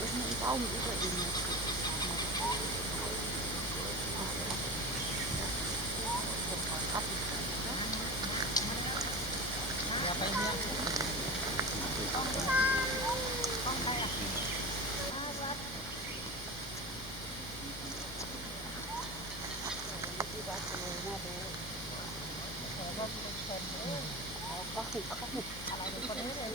Возможно, палмы выходили. ก็คือเขาอะไรแบบนี้เลย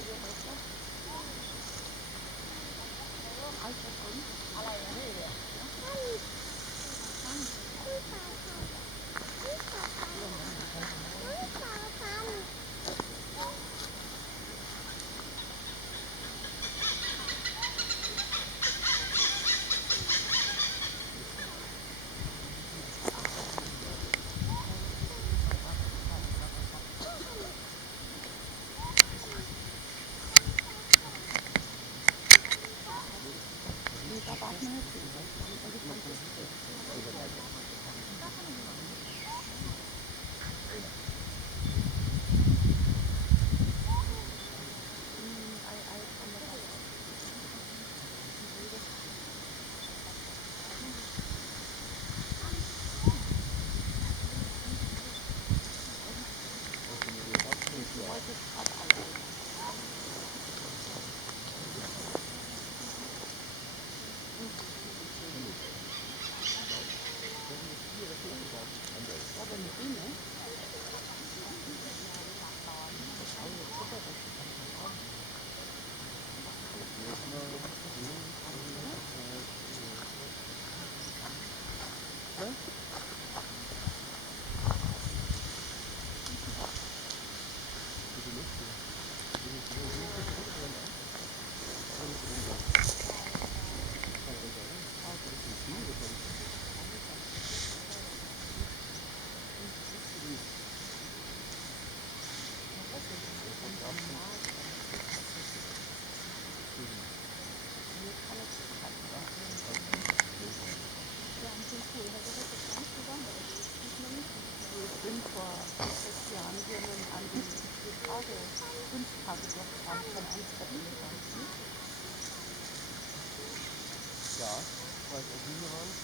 Ich bin vor sechs Jahren hier an vier Tage, fünf Tage durchgefahren von Antwerpen gefahren. Ja, weil es auch auch